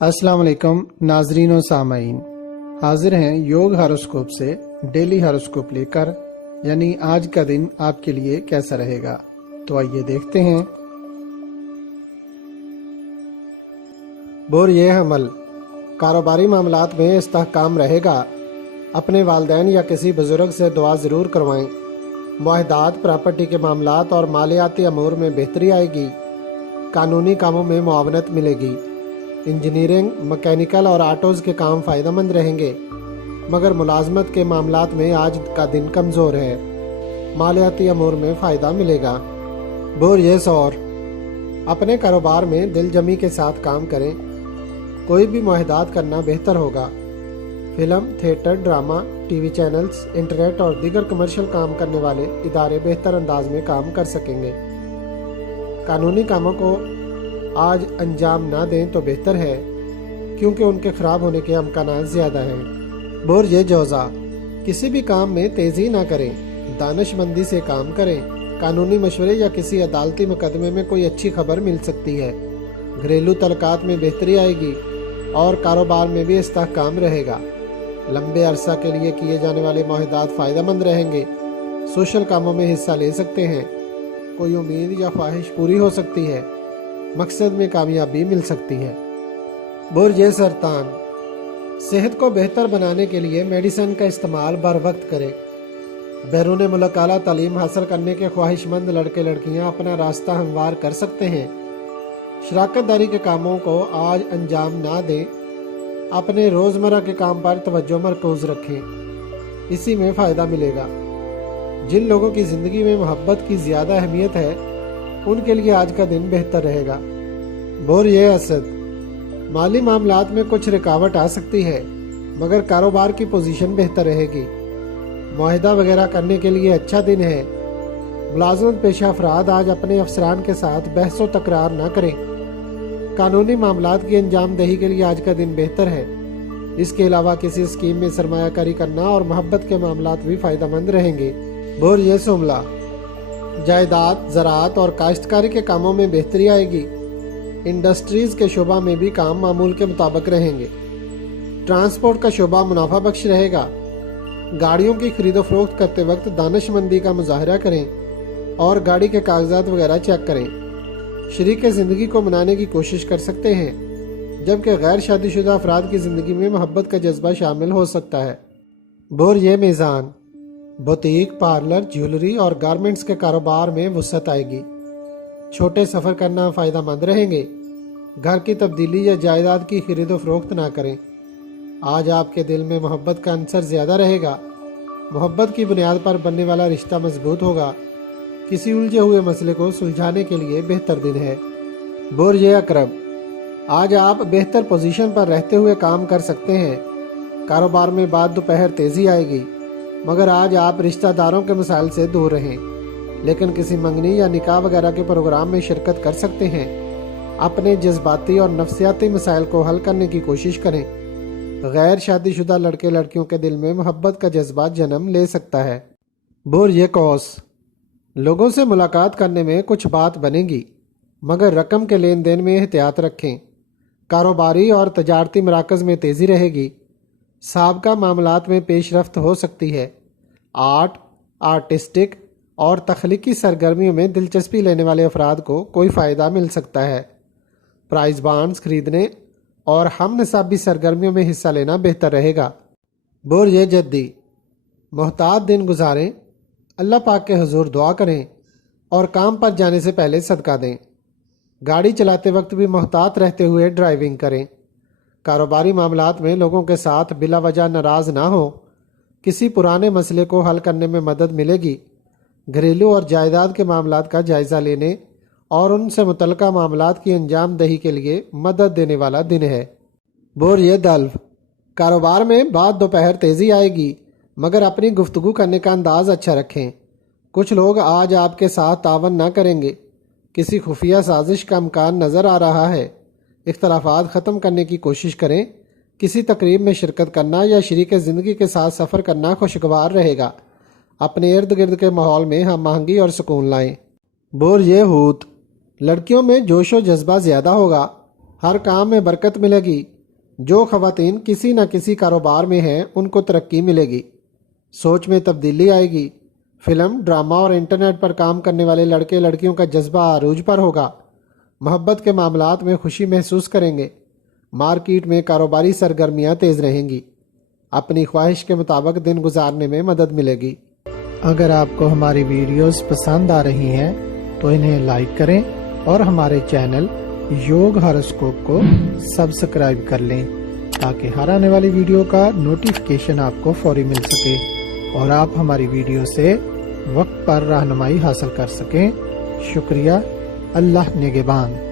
अस्सलाम वालेकुम नाजरीन और सामाइन, हाजिर हैं योग हॉरोस्कोप से डेली हॉरोस्कोप लेकर, यानी आज का दिन आपके लिए कैसा रहेगा। तो आइए देखते हैं। बोर ये हमल कारोबारी मामलात में इस्तेहकाम रहेगा। अपने वालिदैन या किसी बुजुर्ग से दुआ ज़रूर करवाएं। मुआहदात, प्रॉपर्टी के मामलात और मालियाती अमूर में बेहतरी आएगी। कानूनी कामों में मुआवनत मिलेगी। इंजीनियरिंग, मैकेनिकल और आटोज़ के काम फ़ायदेमंद रहेंगे, मगर मुलाजमत के मामलात में आज का दिन कमज़ोर है। मालियाती अमूर में फ़ायदा मिलेगा। बोर ये सौर अपने कारोबार में दिलजमी के साथ काम करें। कोई भी मुआहदात करना बेहतर होगा। Film, theatre, drama, TV channels, internet और दीगर कमर्शियल काम करने वाले इदारे बेहतर अंदाज में काम कर सकेंगे। कानूनी कामों को आज अंजाम ना दें तो बेहतर है, क्योंकि उनके ख़राब होने के अमकानात ज़्यादा हैं। बोर ये जोज़ा किसी भी काम में तेज़ी ना करें, दानिशमंदी से काम करें। कानूनी मशवरे या किसी अदालती मुकदमे में कोई अच्छी खबर मिल सकती है। घरेलू तलकात में बेहतरी आएगी और कारोबार में भी इस्तेहकाम रहेगा। लंबे अरसा के लिए किए जाने वाले मुआहदात फ़ायदेमंद रहेंगे। सोशल कामों में हिस्सा ले सकते हैं। कोई उम्मीद या ख्वाहिश पूरी हो सकती है। मकसद में कामयाबी मिल सकती है। बुर्ज सरतान सेहत को बेहतर बनाने के लिए मेडिसिन का इस्तेमाल बर वक्त करें। बैरून मुल्क आला तालीम हासिल करने के ख्वाहिशमंद लड़के लड़कियां अपना रास्ता हमवार कर सकते हैं। शराकतदारी के कामों को आज अंजाम ना दें। अपने रोज़मर्रा के काम पर तवज्जो मरकूज रखें, इसी में फ़ायदा मिलेगा। जिन लोगों की ज़िंदगी में मोहब्बत की ज़्यादा अहमियत है, उनके लिए आज का दिन बेहतर रहेगा। बोर ये असद माली मामलात में कुछ रुकावट आ सकती है, मगर कारोबार की पोजीशन बेहतर रहेगी। मुआहदा वगैरह करने के लिए अच्छा दिन है। मुलाजमत पेशा अफराद आज अपने अफसरान के साथ बहसो तकरार ना करें। कानूनी मामलात की अंजाम दही के लिए आज का दिन बेहतर है। इसके अलावा किसी स्कीम में सरमायाकारी करना और मोहब्बत के मामलात भी फ़ायदेमंद रहेंगे। बोर ये सोमला जायदाद, ज़राअत और काश्तकारी के कामों में बेहतरी आएगी। इंडस्ट्रीज़ के शोबा में भी काम मामूल के मुताबिक रहेंगे। ट्रांसपोर्ट का शोबा मुनाफा बख्श रहेगा। गाड़ियों की खरीदो फरोख्त करते वक्त दानिशमंदी का मुजाहरा करें और गाड़ी के कागजात वगैरह चेक करें। शरीक ज़िंदगी को मनाने की कोशिश कर सकते हैं, जबकि गैर शादीशुदा अफराद की ज़िंदगी में मोहब्बत का जज्बा शामिल हो सकता है। बोर ये मीज़ान बुटीक, पार्लर, ज्वेलरी और गारमेंट्स के कारोबार में वसअत आएगी। छोटे सफ़र करना फ़ायदेमंद रहेंगे। घर की तब्दीली या जायदाद की खरीदो फरोख्त ना करें। आज आपके दिल में मोहब्बत का अंसर ज़्यादा रहेगा। मोहब्बत की बुनियाद पर बनने वाला रिश्ता मजबूत होगा। किसी उलझे हुए मसले को सुलझाने के लिए बेहतर दिन है। बोर ये अकरब आज आप बेहतर पोजीशन पर रहते हुए काम कर सकते हैं। कारोबार में बाद दोपहर तेज़ी आएगी, मगर आज आप रिश्तेदारों के मसाइल से दूर रहें। लेकिन किसी मंगनी या निकाह वगैरह के प्रोग्राम में शिरकत कर सकते हैं। अपने जज्बाती और नफ्सियाती मसाइल को हल करने की कोशिश करें। गैर शादीशुदा लड़के लड़कियों के दिल में मोहब्बत का जज्बा जन्म ले सकता है। बोर ये कौस लोगों से मुलाकात करने में कुछ बात बनेगी, मगर रकम के लेन देन में एहतियात रखें। कारोबारी और तजारती मराकज़ में तेज़ी रहेगी। साबका मामलात में पेशरफ्त हो सकती है। आर्ट, आर्टिस्टिक और तख्लीकी सरगर्मियों में दिलचस्पी लेने वाले अफराद को कोई फ़ायदा मिल सकता है। प्राइज़ बॉन्ड्स खरीदने और हम निसाबी सरगर्मियों में हिस्सा लेना बेहतर रहेगा। बोर ये जद्दी मोहतात दिन गुजारें। अल्लाह पाक के हुजूर दुआ करें और काम पर जाने से पहले सदका दें। गाड़ी चलाते वक्त भी मोहतात रहते हुए ड्राइविंग करें। कारोबारी मामलात में लोगों के साथ बिला वजह नाराज़ ना हो। किसी पुराने मसले को हल करने में मदद मिलेगी। घरेलू और जायदाद के मामलात का जायज़ा लेने और उनसे मुतल्लिका मामलात की अंजाम दही के लिए मदद देने वाला दिन है। बोर ये दल्व कारोबार में बाद दोपहर तेज़ी आएगी, मगर अपनी गुफ्तगू करने का अंदाज़ अच्छा रखें। कुछ लोग आज आपके साथ तावन ना करेंगे। किसी खुफिया साजिश का इम्कान नज़र आ रहा है। इख्तलाफात ख़त्म करने की कोशिश करें। किसी तकरीब में शिरकत करना या शरीक ज़िंदगी के साथ सफ़र करना खुशगवार रहेगा। अपने इर्द गिर्द के माहौल में हम आहंगी और सुकून लाएं। बोर ये हूत लड़कियों में जोश व जज्बा ज़्यादा होगा। ہر کام میں برکت ملے گی۔ جو خواتین کسی نہ کسی کاروبار میں ہیں ان کو ترقی ملے گی، سوچ میں تبدیلی آئے گی۔ فلم، ڈرامہ اور انٹرنیٹ پر کام کرنے والے لڑکے لڑکیوں کا جذبہ عروج پر ہوگا، محبت کے معاملات میں خوشی محسوس کریں گے، مارکیٹ میں کاروباری سرگرمیاں تیز رہیں گی، اپنی خواہش کے مطابق دن گزارنے میں مدد ملے گی۔ اگر آپ کو ہماری ویڈیوز پسند آ رہی ہیں تو انہیں لائک کریں اور ہمارے چینل یوگ ہاروسکوپ کو سبسکرائب کر لیں تاکہ ہر آنے والی ویڈیو کا نوٹیفیکیشن آپ کو فوری مل سکے اور آپ ہماری ویڈیو سے وقت پر رہنمائی حاصل کر سکیں۔ شکریہ۔ اللہ نگہبان۔